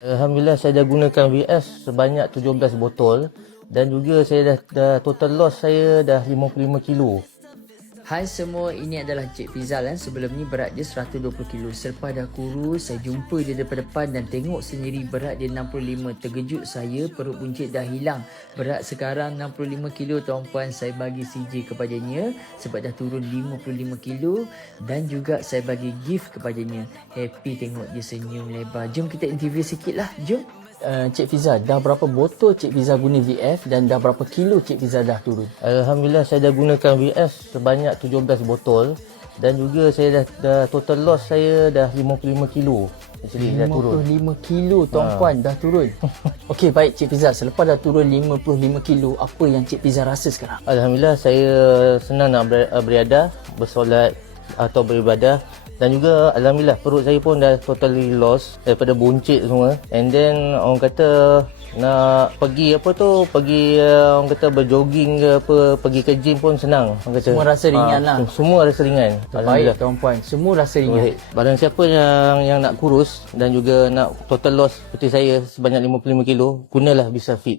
Alhamdulillah saya dah gunakan VS sebanyak 17 botol dan juga saya dah total loss saya dah 55 kilo. Hai semua, ini adalah Cik Fizal Sebelum ni berat dia 120 kilo. Selepas dah kurus, saya jumpa dia daripada depan dan tengok sendiri berat dia 65. Terkejut saya, perut buncit dah hilang. Berat sekarang 65 kilo tuan-puan. Saya bagi CJ kepadanya sebab dah turun 55 kilo. Dan juga saya bagi gift kepadanya. Happy tengok dia senyum lebar. Jom kita interview sikit lah, jom. Cik Fizal, dah berapa botol Cik Fizal guna VF dan dah berapa kilo Cik Fizal dah turun? Alhamdulillah saya dah gunakan VS sebanyak 17 botol dan juga saya dah total loss saya dah 55 kilo. Actually dah turun. 55 kilo tuan-puan dah turun. Okey, baik Cik Fizal, selepas dah turun 55 kilo, apa yang Cik Fizal rasa sekarang? Alhamdulillah saya senang nak beriadah, bersolat atau beribadah. Dan juga alhamdulillah perut saya pun dah totally lost daripada buncit semua. And then orang kata nak pergi orang kata berjogging ke apa, pergi ke gym pun senang. Orang kata Semua rasa ringan lah. Semua rasa ringan. Baik tuan-puan, semua rasa ringan. Barang siapa yang nak kurus dan juga nak total loss seperti saya sebanyak 55 kilo, gunalah Bisa Fit.